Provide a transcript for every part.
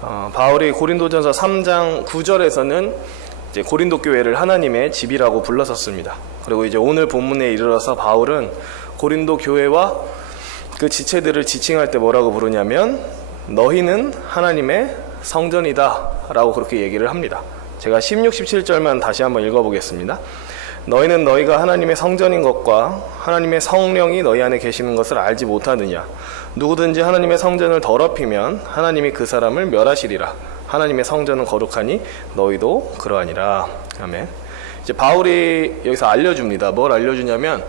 바울이 고린도전서 3장 9절에서는 이제 고린도 교회를 하나님의 집이라고 불렀었습니다. 그리고 이제 오늘 본문에 이르러서 바울은 고린도 교회와 그 지체들을 지칭할 때 뭐라고 부르냐면 너희는 하나님의 성전이다 라고 그렇게 얘기를 합니다. 제가 16, 17절만 다시 한번 읽어보겠습니다. 너희는 너희가 하나님의 성전인 것과 하나님의 성령이 너희 안에 계시는 것을 알지 못하느냐. 누구든지 하나님의 성전을 더럽히면 하나님이 그 사람을 멸하시리라. 하나님의 성전은 거룩하니 너희도 그러하니라. 아멘. 이제 바울이 여기서 알려줍니다. 뭘 알려주냐면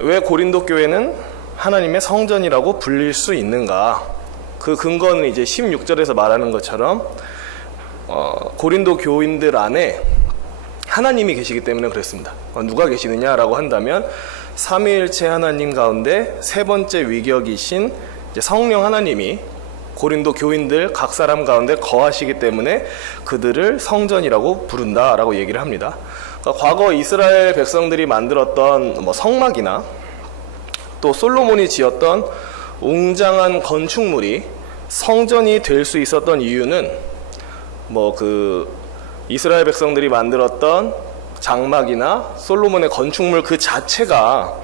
왜 고린도 교회는 하나님의 성전이라고 불릴 수 있는가. 그 근거는 이제 16절에서 말하는 것처럼 고린도 교인들 안에 하나님이 계시기 때문에 그랬습니다. 누가 계시느냐라고 한다면 삼위일체 하나님 가운데 세 번째 위격이신 이제 성령 하나님이 고린도 교인들 각 사람 가운데 거하시기 때문에 그들을 성전이라고 부른다라고 얘기를 합니다. 그러니까 과거 이스라엘 백성들이 만들었던 성막이나 또 솔로몬이 지었던 웅장한 건축물이 성전이 될 수 있었던 이유는 이스라엘 백성들이 만들었던 장막이나 솔로몬의 건축물 그 자체가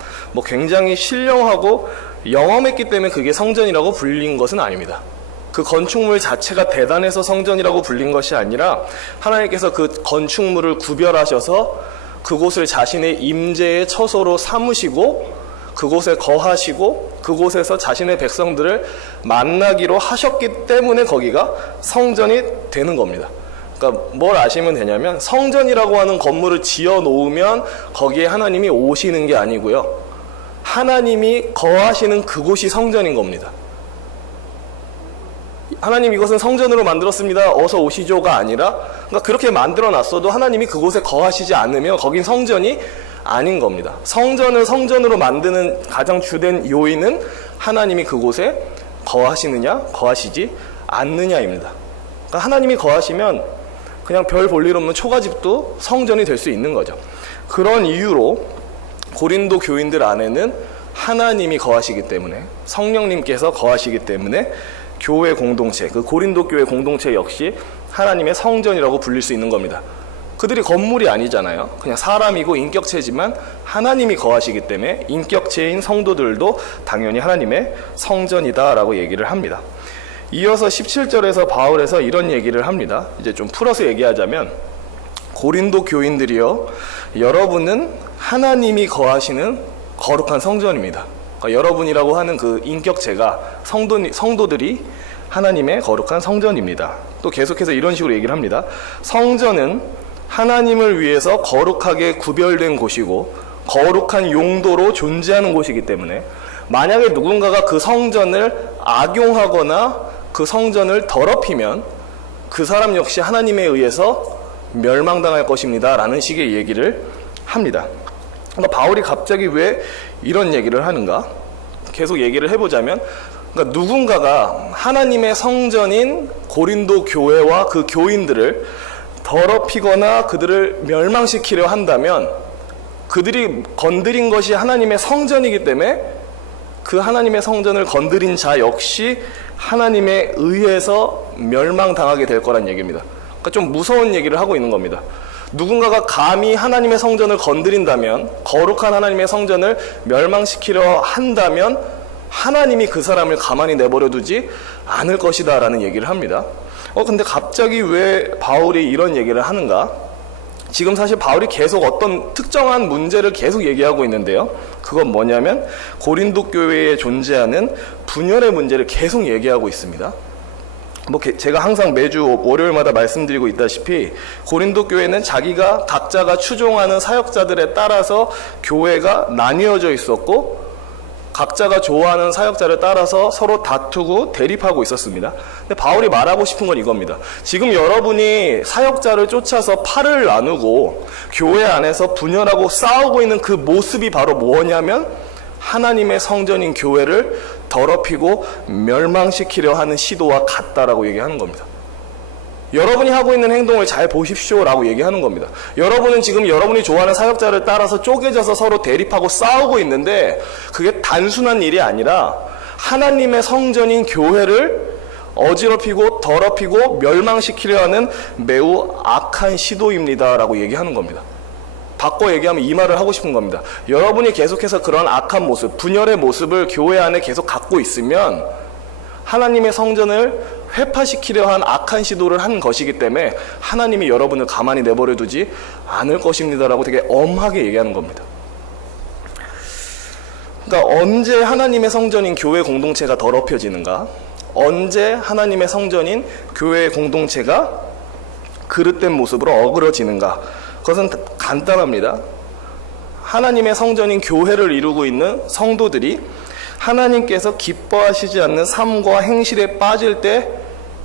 굉장히 신령하고 영험했기 때문에 그게 성전이라고 불린 것은 아닙니다. 그 건축물 자체가 대단해서 성전이라고 불린 것이 아니라 하나님께서 그 건축물을 구별하셔서 그곳을 자신의 임재의 처소로 삼으시고 그곳에 거하시고 그곳에서 자신의 백성들을 만나기로 하셨기 때문에 거기가 성전이 되는 겁니다. 그러니까 뭘 아시면 되냐면 성전이라고 하는 건물을 지어 놓으면 거기에 하나님이 오시는 게 아니고요. 하나님이 거하시는 그곳이 성전인 겁니다. 하나님 이것은 성전으로 만들었습니다. 어서 오시죠가 아니라 그러니까 그렇게 만들어 놨어도 하나님이 그곳에 거하시지 않으면 거긴 성전이 아닌 겁니다. 성전을 성전으로 만드는 가장 주된 요인은 하나님이 그곳에 거하시느냐 거하시지 않느냐입니다. 그러니까 하나님이 거하시면 그냥 별 볼 일 없는 초가집도 성전이 될 수 있는 거죠. 그런 이유로 고린도 교인들 안에는 하나님이 거하시기 때문에 성령님께서 거하시기 때문에 교회 공동체, 그 고린도 교회 공동체 역시 하나님의 성전이라고 불릴 수 있는 겁니다. 그들이 건물이 아니잖아요. 그냥 사람이고 인격체지만 하나님이 거하시기 때문에 인격체인 성도들도 당연히 하나님의 성전이다라고 얘기를 합니다. 이어서 17절에서 바울에서 이런 얘기를 합니다. 이제 좀 풀어서 얘기하자면 고린도 교인들이여 여러분은 하나님이 거하시는 거룩한 성전입니다. 그러니까 여러분이라고 하는 그 인격체가 성도들이 하나님의 거룩한 성전입니다. 또 계속해서 이런 식으로 얘기를 합니다. 성전은 하나님을 위해서 거룩하게 구별된 곳이고 거룩한 용도로 존재하는 곳이기 때문에 만약에 누군가가 그 성전을 악용하거나 그 성전을 더럽히면 그 사람 역시 하나님에 의해서 멸망당할 것입니다 라는 식의 얘기를 합니다. 그러니까 바울이 갑자기 왜 이런 얘기를 하는가? 계속 얘기를 해보자면 그러니까 누군가가 하나님의 성전인 고린도 교회와 그 교인들을 더럽히거나 그들을 멸망시키려 한다면 그들이 건드린 것이 하나님의 성전이기 때문에 그 하나님의 성전을 건드린 자 역시 하나님에 의해서 멸망당하게 될 거란 얘기입니다. 그러니까 좀 무서운 얘기를 하고 있는 겁니다. 누군가가 감히 하나님의 성전을 건드린다면 거룩한 하나님의 성전을 멸망시키려 한다면 하나님이 그 사람을 가만히 내버려 두지 않을 것이다 라는 얘기를 합니다. 근데 갑자기 왜 바울이 이런 얘기를 하는가? 지금 사실 바울이 계속 어떤 특정한 문제를 계속 얘기하고 있는데요. 그건 뭐냐면 고린도 교회에 존재하는 분열의 문제를 계속 얘기하고 있습니다. 제가 항상 매주 월요일마다 말씀드리고 있다시피 고린도 교회는 자기가 각자가 추종하는 사역자들에 따라서 교회가 나뉘어져 있었고 각자가 좋아하는 사역자를 따라서 서로 다투고 대립하고 있었습니다. 근데 바울이 말하고 싶은 건 이겁니다. 지금 여러분이 사역자를 쫓아서 팔을 나누고 교회 안에서 분열하고 싸우고 있는 그 모습이 바로 뭐냐면 하나님의 성전인 교회를 더럽히고 멸망시키려 하는 시도와 같다라고 얘기하는 겁니다. 여러분이 하고 있는 행동을 잘 보십시오라고 얘기하는 겁니다. 여러분은 지금 여러분이 좋아하는 사역자를 따라서 쪼개져서 서로 대립하고 싸우고 있는데 그게 단순한 일이 아니라 하나님의 성전인 교회를 어지럽히고 더럽히고 멸망시키려 하는 매우 악한 시도입니다 라고 얘기하는 겁니다. 바꿔 얘기하면 이 말을 하고 싶은 겁니다. 여러분이 계속해서 그런 악한 모습, 분열의 모습을 교회 안에 계속 갖고 있으면 하나님의 성전을 회파시키려 한 악한 시도를 한 것이기 때문에 하나님이 여러분을 가만히 내버려 두지 않을 것입니다 라고 되게 엄하게 얘기하는 겁니다. 그러니까 언제 하나님의 성전인 교회 공동체가 더럽혀지는가? 언제 하나님의 성전인 교회 공동체가 그릇된 모습으로 어그러지는가? 그것은 간단합니다. 하나님의 성전인 교회를 이루고 있는 성도들이 하나님께서 기뻐하시지 않는 삶과 행실에 빠질 때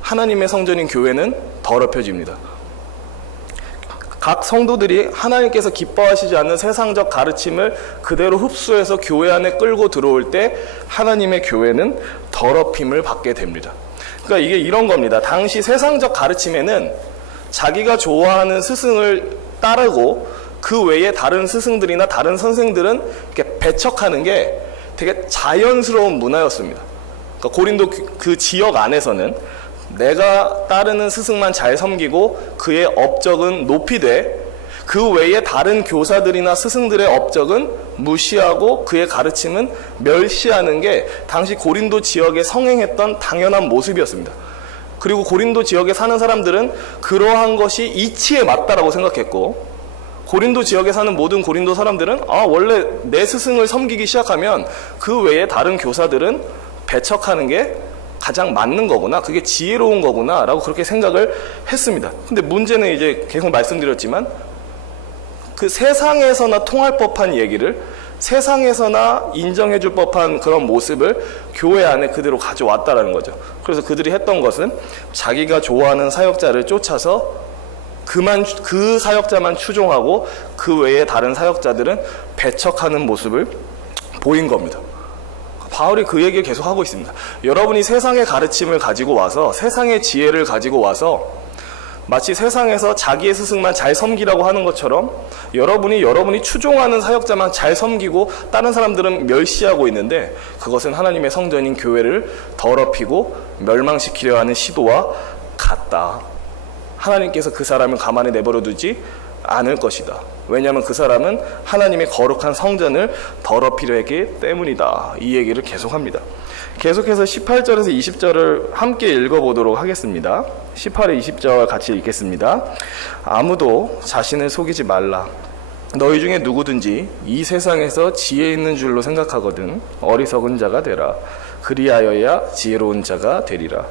하나님의 성전인 교회는 더럽혀집니다. 각 성도들이 하나님께서 기뻐하시지 않는 세상적 가르침을 그대로 흡수해서 교회 안에 끌고 들어올 때 하나님의 교회는 더럽힘을 받게 됩니다. 그러니까 이게 이런 겁니다. 당시 세상적 가르침에는 자기가 좋아하는 스승을 따르고 그 외에 다른 스승들이나 다른 선생들은 이렇게 배척하는 게 되게 자연스러운 문화였습니다. 그러니까 고린도 그 지역 안에서는 내가 따르는 스승만 잘 섬기고 그의 업적은 높이 돼 그 외에 다른 교사들이나 스승들의 업적은 무시하고 그의 가르침은 멸시하는 게 당시 고린도 지역에 성행했던 당연한 모습이었습니다. 그리고 고린도 지역에 사는 사람들은 그러한 것이 이치에 맞다라고 생각했고, 고린도 지역에 사는 모든 고린도 사람들은 원래 내 스승을 섬기기 시작하면 그 외에 다른 교사들은 배척하는 게 가장 맞는 거구나, 그게 지혜로운 거구나 라고 그렇게 생각을 했습니다. 근데 문제는 이제 계속 말씀드렸지만 그 세상에서나 통할 법한 얘기를, 세상에서나 인정해줄 법한 그런 모습을 교회 안에 그대로 가져왔다라는 거죠. 그래서 그들이 했던 것은 자기가 좋아하는 사역자를 쫓아서 그 사역자만 추종하고 그 외에 다른 사역자들은 배척하는 모습을 보인 겁니다. 바울이 그 얘기를 계속 하고 있습니다. 여러분이 세상의 가르침을 가지고 와서, 세상의 지혜를 가지고 와서 마치 세상에서 자기의 스승만 잘 섬기라고 하는 것처럼 여러분이 추종하는 사역자만 잘 섬기고 다른 사람들은 멸시하고 있는데, 그것은 하나님의 성전인 교회를 더럽히고 멸망시키려 하는 시도와 같다. 하나님께서 그 사람을 가만히 내버려 두지 않을 것이다. 왜냐하면 그 사람은 하나님의 거룩한 성전을 더럽히려 했기 때문이다. 이 얘기를 계속합니다. 계속해서 18절에서 20절을 함께 읽어보도록 하겠습니다. 18에 20절 같이 읽겠습니다. 아무도 자신을 속이지 말라. 너희 중에 누구든지 이 세상에서 지혜 있는 줄로 생각하거든 어리석은 자가 되라. 그리하여야 지혜로운 자가 되리라.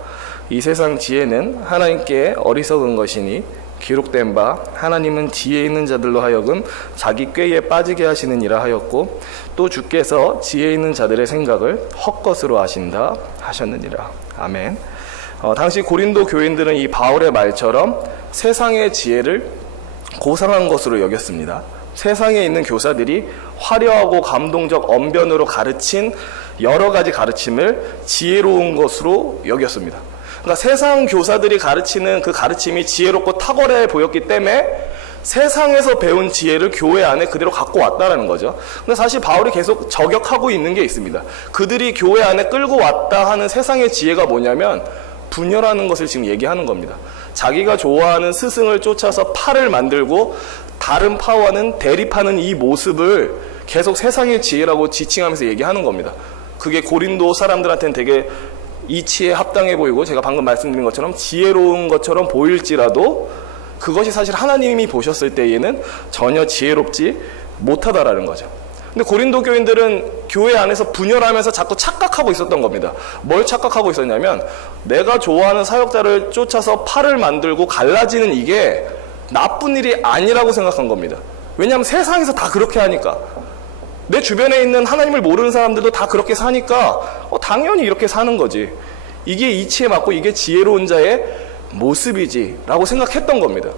이 세상 지혜는 하나님께 어리석은 것이니 기록된 바 하나님은 지혜 있는 자들로 하여금 자기 꾀에 빠지게 하시느니라 하였고, 또 주께서 지혜 있는 자들의 생각을 헛것으로 하신다 하셨느니라. 아멘. 당시 고린도 교인들은 이 바울의 말처럼 세상의 지혜를 고상한 것으로 여겼습니다. 세상에 있는 교사들이 화려하고 감동적 언변으로 가르친 여러 가지 가르침을 지혜로운 것으로 여겼습니다. 그러니까 세상 교사들이 가르치는 그 가르침이 지혜롭고 탁월해 보였기 때문에 세상에서 배운 지혜를 교회 안에 그대로 갖고 왔다라는 거죠. 근데 사실 바울이 계속 저격하고 있는 게 있습니다. 그들이 교회 안에 끌고 왔다 하는 세상의 지혜가 뭐냐면 분열하는 것을 지금 얘기하는 겁니다. 자기가 좋아하는 스승을 쫓아서 파를 만들고 다른 파와는 대립하는 이 모습을 계속 세상의 지혜라고 지칭하면서 얘기하는 겁니다. 그게 고린도 사람들한테는 되게 이치에 합당해 보이고 제가 방금 말씀드린 것처럼 지혜로운 것처럼 보일지라도 그것이 사실 하나님이 보셨을 때에는 전혀 지혜롭지 못하다라는 거죠. 근데 고린도 교인들은 교회 안에서 분열하면서 자꾸 착각하고 있었던 겁니다. 뭘 착각하고 있었냐면 내가 좋아하는 사역자를 쫓아서 팔을 만들고 갈라지는 이게 나쁜 일이 아니라고 생각한 겁니다. 왜냐하면 세상에서 다 그렇게 하니까, 내 주변에 있는 하나님을 모르는 사람들도 다 그렇게 사니까 당연히 이렇게 사는 거지. 이게 이치에 맞고 이게 지혜로운 자의 모습이지 라고 생각했던 겁니다.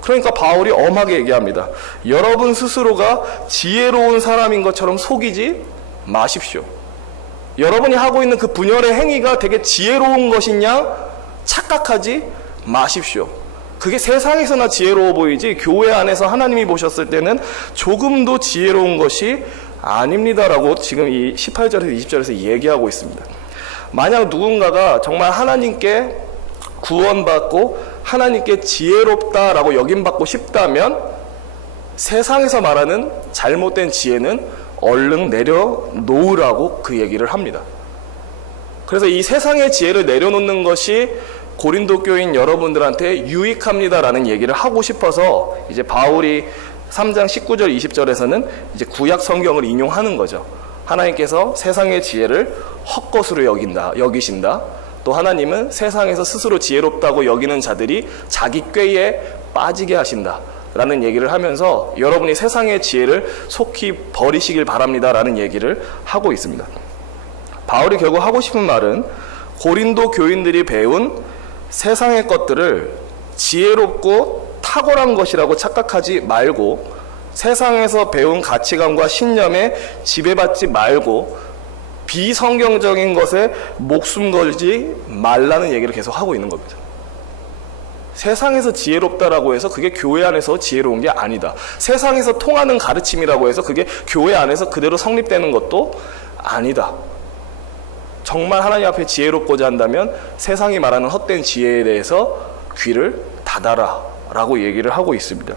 그러니까 바울이 엄하게 얘기합니다. 여러분 스스로가 지혜로운 사람인 것처럼 속이지 마십시오. 여러분이 하고 있는 그 분열의 행위가 되게 지혜로운 것이냐 착각하지 마십시오. 그게 세상에서나 지혜로워 보이지 교회 안에서 하나님이 보셨을 때는 조금도 지혜로운 것이 아닙니다라고 지금 이 18절에서 20절에서 얘기하고 있습니다. 만약 누군가가 정말 하나님께 구원받고 하나님께 지혜롭다라고 여김받고 싶다면 세상에서 말하는 잘못된 지혜는 얼른 내려놓으라고 그 얘기를 합니다. 그래서 이 세상의 지혜를 내려놓는 것이 고린도 교인 여러분들한테 유익합니다라는 얘기를 하고 싶어서 이제 바울이 3장 19절 20절에서는 이제 구약 성경을 인용하는 거죠. 하나님께서 세상의 지혜를 헛것으로 여기신다. 또 하나님은 세상에서 스스로 지혜롭다고 여기는 자들이 자기 꾀에 빠지게 하신다 라는 얘기를 하면서 여러분이 세상의 지혜를 속히 버리시길 바랍니다 라는 얘기를 하고 있습니다. 바울이 결국 하고 싶은 말은 고린도 교인들이 배운 세상의 것들을 지혜롭고 탁월한 것이라고 착각하지 말고 세상에서 배운 가치관과 신념에 지배받지 말고 비성경적인 것에 목숨 걸지 말라는 얘기를 계속 하고 있는 겁니다. 세상에서 지혜롭다라고 해서 그게 교회 안에서 지혜로운 게 아니다. 세상에서 통하는 가르침이라고 해서 그게 교회 안에서 그대로 성립되는 것도 아니다. 정말 하나님 앞에 지혜롭고자 한다면 세상이 말하는 헛된 지혜에 대해서 귀를 닫아라 라고 얘기를 하고 있습니다.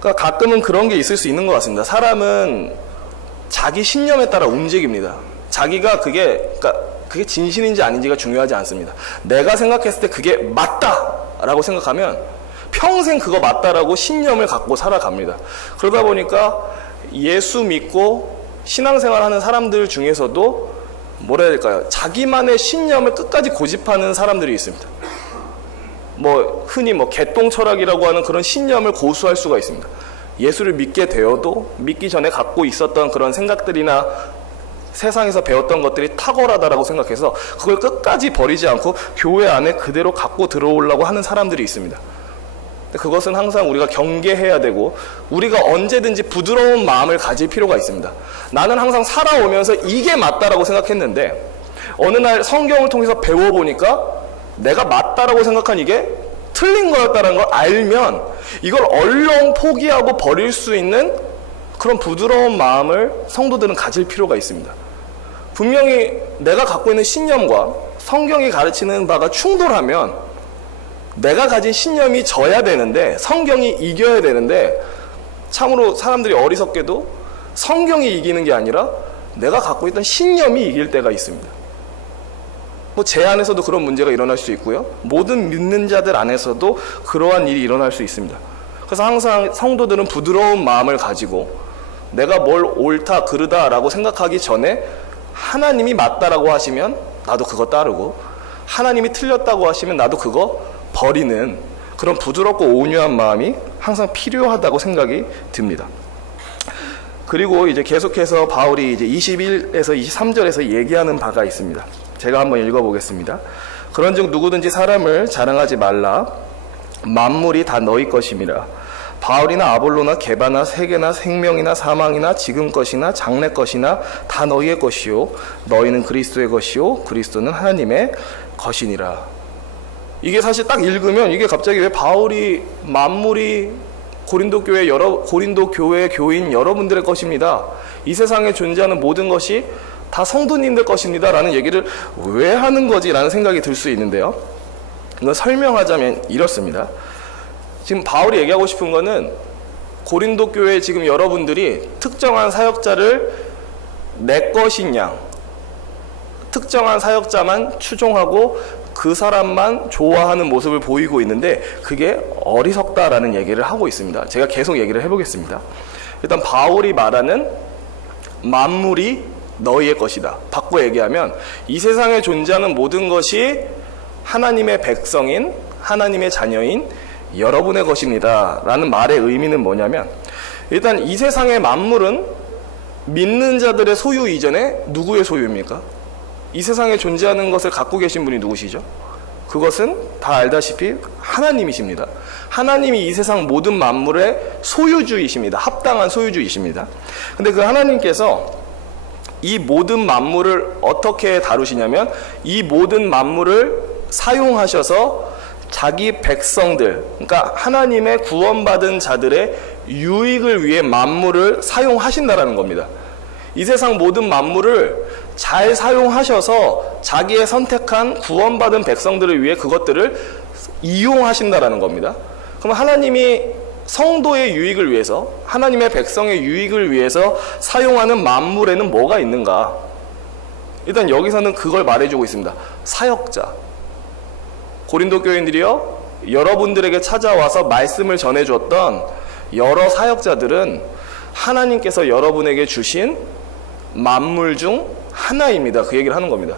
그러니까 가끔은 그런 게 있을 수 있는 것 같습니다. 사람은 자기 신념에 따라 움직입니다. 자기가 그게 진실인지 아닌지가 중요하지 않습니다. 내가 생각했을 때 그게 맞다라고 생각하면 평생 그거 맞다라고 신념을 갖고 살아갑니다. 그러다 보니까 예수 믿고 신앙생활하는 사람들 중에서도 뭐라 해야 될까요? 자기만의 신념을 끝까지 고집하는 사람들이 있습니다. 흔히 개똥 철학이라고 하는 그런 신념을 고수할 수가 있습니다. 예수를 믿게 되어도 믿기 전에 갖고 있었던 그런 생각들이나 세상에서 배웠던 것들이 탁월하다라고 생각해서 그걸 끝까지 버리지 않고 교회 안에 그대로 갖고 들어오려고 하는 사람들이 있습니다. 그것은 항상 우리가 경계해야 되고 우리가 언제든지 부드러운 마음을 가질 필요가 있습니다. 나는 항상 살아오면서 이게 맞다라고 생각했는데 어느 날 성경을 통해서 배워보니까 내가 맞다라고 생각한 이게 틀린 거였다는 걸 알면 이걸 얼렁 포기하고 버릴 수 있는 그런 부드러운 마음을 성도들은 가질 필요가 있습니다. 분명히 내가 갖고 있는 신념과 성경이 가르치는 바가 충돌하면 내가 가진 신념이 져야 되는데 성경이 이겨야 되는데 참으로 사람들이 어리석게도 성경이 이기는 게 아니라 내가 갖고 있던 신념이 이길 때가 있습니다. 제 안에서도 그런 문제가 일어날 수 있고요. 모든 믿는 자들 안에서도 그러한 일이 일어날 수 있습니다. 그래서 항상 성도들은 부드러운 마음을 가지고 내가 뭘 옳다 그르다라고 생각하기 전에 하나님이 맞다라고 하시면 나도 그거 따르고 하나님이 틀렸다고 하시면 나도 그거 버리는 그런 부드럽고 온유한 마음이 항상 필요하다고 생각이 듭니다. 그리고 이제 계속해서 바울이 이제 21에서 23절에서 얘기하는 바가 있습니다. 제가 한번 읽어보겠습니다. 그런즉 누구든지 사람을 자랑하지 말라. 만물이 다 너희 것임이라. 바울이나 아볼로나 게바나 세계나 생명이나 사망이나 지금 것이나 장래 것이나 다 너희의 것이요 너희는 그리스도의 것이요 그리스도는 하나님의 것이니라. 이게 사실 딱 읽으면 이게 갑자기 왜 바울이 만물이 고린도 교회 교인 여러분들의 것입니다. 이 세상에 존재하는 모든 것이 다 성도님들 것입니다. 라는 얘기를 왜 하는 거지? 라는 생각이 들 수 있는데요. 이거 설명하자면 이렇습니다. 지금 바울이 얘기하고 싶은 거는 고린도 교회 지금 여러분들이 특정한 사역자를 내 것인 양, 특정한 사역자만 추종하고 그 사람만 좋아하는 모습을 보이고 있는데 그게 어리석다라는 얘기를 하고 있습니다. 제가 계속 얘기를 해보겠습니다. 일단 바울이 말하는 만물이 너희의 것이다. 바꿔 얘기하면 이 세상에 존재하는 모든 것이 하나님의 백성인 하나님의 자녀인 여러분의 것입니다. 라는 말의 의미는 뭐냐면 일단 이 세상의 만물은 믿는 자들의 소유 이전에 누구의 소유입니까? 이 세상에 존재하는 것을 갖고 계신 분이 누구시죠? 그것은 다 알다시피 하나님이십니다. 하나님이 이 세상 모든 만물의 소유주이십니다. 합당한 소유주이십니다. 근데 그 하나님께서 이 모든 만물을 어떻게 다루시냐면 이 모든 만물을 사용하셔서 자기 백성들, 그러니까 하나님의 구원받은 자들의 유익을 위해 만물을 사용하신다라는 겁니다. 이 세상 모든 만물을 잘 사용하셔서 자기의 선택한 구원받은 백성들을 위해 그것들을 이용하신다라는 겁니다. 그럼 하나님이 성도의 유익을 위해서, 하나님의 백성의 유익을 위해서 사용하는 만물에는 뭐가 있는가? 일단 여기서는 그걸 말해주고 있습니다. 사역자. 고린도 교인들이요, 여러분들에게 찾아와서 말씀을 전해주었던 여러 사역자들은 하나님께서 여러분에게 주신 만물 중 하나입니다. 그 얘기를 하는 겁니다.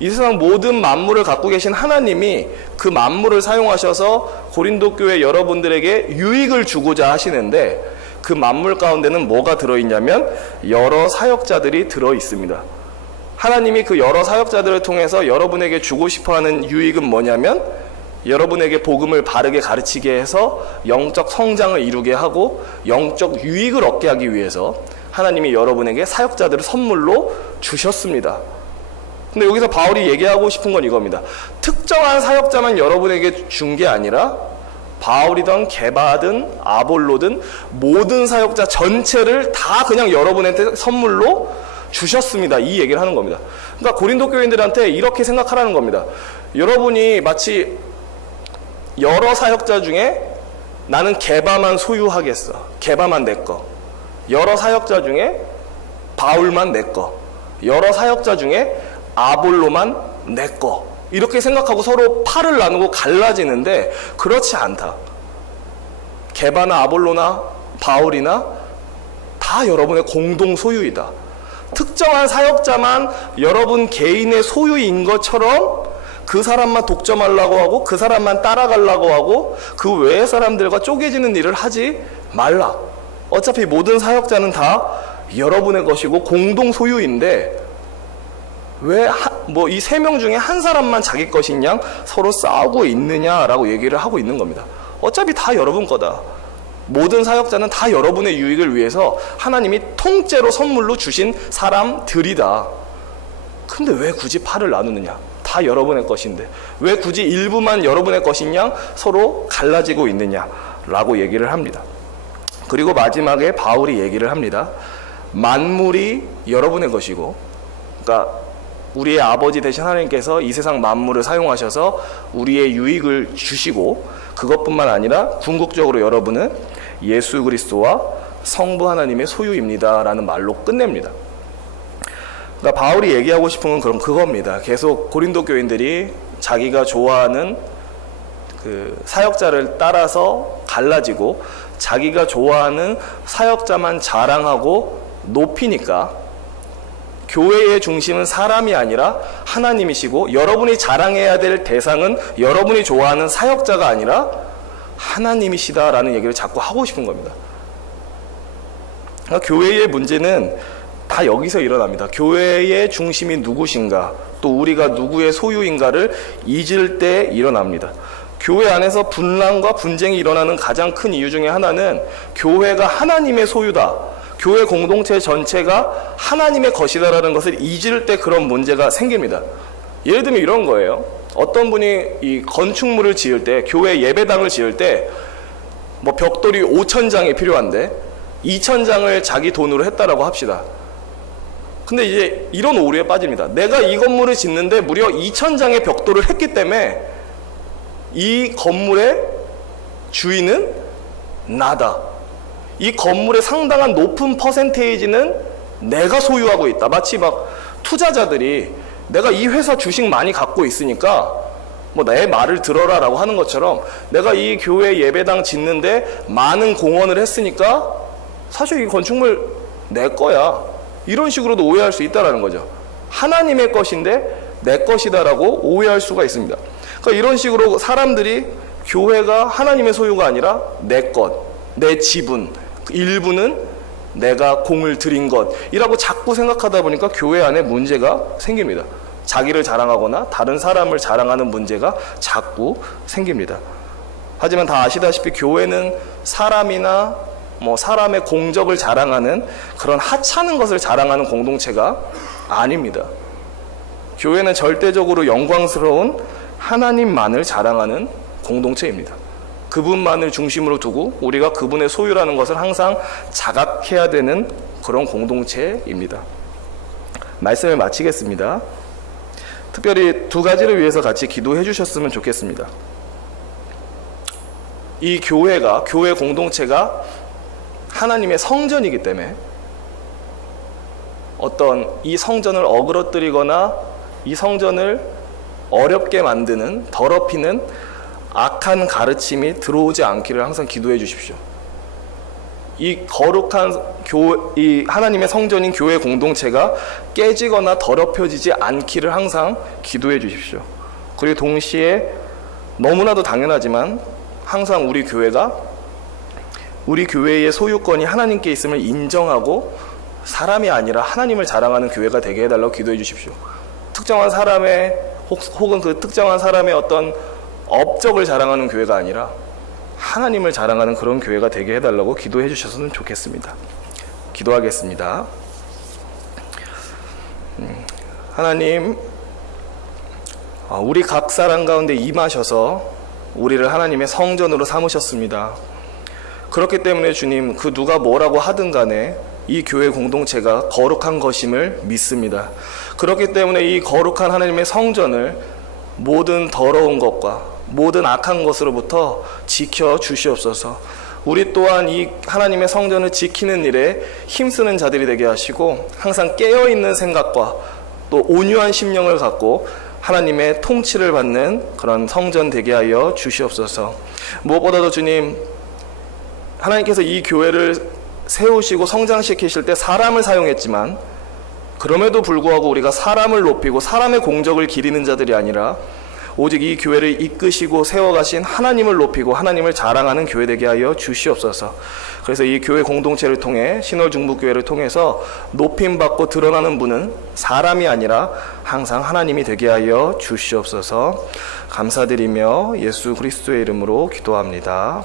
이 세상 모든 만물을 갖고 계신 하나님이 그 만물을 사용하셔서 고린도 교회 여러분들에게 유익을 주고자 하시는데, 그 만물 가운데는 뭐가 들어있냐면 여러 사역자들이 들어있습니다. 하나님이 그 여러 사역자들을 통해서 여러분에게 주고 싶어하는 유익은 뭐냐면, 여러분에게 복음을 바르게 가르치게 해서 영적 성장을 이루게 하고 영적 유익을 얻게 하기 위해서 하나님이 여러분에게 사역자들을 선물로 주셨습니다. 근데 여기서 바울이 얘기하고 싶은 건 이겁니다. 특정한 사역자만 여러분에게 준 게 아니라 바울이든 게바든 아볼로든 모든 사역자 전체를 다 그냥 여러분한테 선물로 주셨습니다. 이 얘기를 하는 겁니다. 그러니까 고린도 교인들한테 이렇게 생각하라는 겁니다. 여러분이 마치 여러 사역자 중에 나는 게바만 소유하겠어. 게바만 내 거. 여러 사역자 중에 바울만 내 거. 여러 사역자 중에 아볼로만 내 거. 이렇게 생각하고 서로 팔을 나누고 갈라지는데 그렇지 않다. 게바나 아볼로나 바울이나 다 여러분의 공동 소유이다. 특정한 사역자만 여러분 개인의 소유인 것처럼 그 사람만 독점하려고 하고 그 사람만 따라가려고 하고 그 외의 사람들과 쪼개지는 일을 하지 말라. 어차피 모든 사역자는 다 여러분의 것이고 공동 소유인데 왜 이 3명 중에 한 사람만 자기 것인 양 서로 싸우고 있느냐라고 얘기를 하고 있는 겁니다. 어차피 다 여러분 거다. 모든 사역자는 다 여러분의 유익을 위해서 하나님이 통째로 선물로 주신 사람들이다. 근데 왜 굳이 팔을 나누느냐? 다 여러분의 것인데 왜 굳이 일부만 여러분의 것인 양 서로 갈라지고 있느냐라고 얘기를 합니다. 그리고 마지막에 바울이 얘기를 합니다. 만물이 여러분의 것이고, 그러니까 우리의 아버지 되신 하나님께서 이 세상 만물을 사용하셔서 우리의 유익을 주시고, 그것뿐만 아니라 궁극적으로 여러분은 예수 그리스도와 성부 하나님의 소유입니다 라는 말로 끝냅니다. 그러니까 바울이 얘기하고 싶은 건 그럼 그겁니다. 계속 고린도 교인들이 자기가 좋아하는 그 사역자를 따라서 갈라지고 자기가 좋아하는 사역자만 자랑하고 높이니까 교회의 중심은 사람이 아니라 하나님이시고, 여러분이 자랑해야 될 대상은 여러분이 좋아하는 사역자가 아니라 하나님이시다라는 얘기를 자꾸 하고 싶은 겁니다. 그러니까 교회의 문제는 다 여기서 일어납니다. 교회의 중심이 누구신가, 또 우리가 누구의 소유인가를 잊을 때 일어납니다. 교회 안에서 분란과 분쟁이 일어나는 가장 큰 이유 중에 하나는 교회가 하나님의 소유다, 교회 공동체 전체가 하나님의 것이다라는 것을 잊을 때 그런 문제가 생깁니다. 예를 들면 이런 거예요. 어떤 분이 이 건축물을 지을 때, 교회 예배당을 지을 때 뭐 벽돌이 5,000장이 필요한데 2,000장을 자기 돈으로 했다라고 합시다. 근데 이제 이런 오류에 빠집니다. 내가 이 건물을 짓는데 무려 2,000장의 벽돌을 했기 때문에 이 건물의 주인은 나다. 이 건물의 상당한 높은 퍼센테이지는 내가 소유하고 있다. 마치 막 투자자들이 내가 이 회사 주식 많이 갖고 있으니까 뭐 내 말을 들어라 라고 하는 것처럼, 내가 이 교회 예배당 짓는데 많은 공헌을 했으니까 사실 이 건축물 내 거야, 이런 식으로도 오해할 수 있다는 거죠. 하나님의 것인데 내 것이다라고 오해할 수가 있습니다. 그러니까 이런 식으로 사람들이 교회가 하나님의 소유가 아니라 내 것, 내 지분, 일부는 내가 공을 들인 것이라고 자꾸 생각하다 보니까 교회 안에 문제가 생깁니다. 자기를 자랑하거나 다른 사람을 자랑하는 문제가 자꾸 생깁니다. 하지만 다 아시다시피 교회는 사람이나 뭐 사람의 공적을 자랑하는 그런 하찮은 것을 자랑하는 공동체가 아닙니다. 교회는 절대적으로 영광스러운 하나님만을 자랑하는 공동체입니다. 그분만을 중심으로 두고 우리가 그분의 소유라는 것을 항상 자각해야 되는 그런 공동체입니다. 말씀을 마치겠습니다. 특별히 두 가지를 위해서 같이 기도해 주셨으면 좋겠습니다. 이 교회가, 교회 공동체가 하나님의 성전이기 때문에 어떤 이 성전을 어그러뜨리거나 이 성전을 어렵게 만드는, 더럽히는 악한 가르침이 들어오지 않기를 항상 기도해 주십시오. 이 거룩한 이 하나님의 성전인 교회 공동체가 깨지거나 더럽혀지지 않기를 항상 기도해 주십시오. 그리고 동시에 너무나도 당연하지만 항상 우리 교회가 우리 교회의 소유권이 하나님께 있음을 인정하고 사람이 아니라 하나님을 자랑하는 교회가 되게 해달라고 기도해 주십시오. 특정한 사람의 혹은 그 특정한 사람의 어떤 업적을 자랑하는 교회가 아니라 하나님을 자랑하는 그런 교회가 되게 해달라고 기도해 주셨으면 좋겠습니다. 기도하겠습니다. 하나님, 우리 각 사람 가운데 임하셔서 우리를 하나님의 성전으로 삼으셨습니다. 그렇기 때문에 주님, 그 누가 뭐라고 하든 간에 이 교회 공동체가 거룩한 것임을 믿습니다. 그렇기 때문에 이 거룩한 하나님의 성전을 모든 더러운 것과 모든 악한 것으로부터 지켜 주시옵소서. 우리 또한 이 하나님의 성전을 지키는 일에 힘쓰는 자들이 되게 하시고 항상 깨어있는 생각과 또 온유한 심령을 갖고 하나님의 통치를 받는 그런 성전 되게 하여 주시옵소서. 무엇보다도 주님, 하나님께서 이 교회를 세우시고 성장시키실 때 사람을 사용했지만 그럼에도 불구하고 우리가 사람을 높이고 사람의 공적을 기리는 자들이 아니라 오직 이 교회를 이끄시고 세워가신 하나님을 높이고 하나님을 자랑하는 교회 되게 하여 주시옵소서. 그래서 이 교회 공동체를 통해 신월중부교회를 통해서 높임받고 드러나는 분은 사람이 아니라 항상 하나님이 되게 하여 주시옵소서. 감사드리며 예수 그리스도의 이름으로 기도합니다.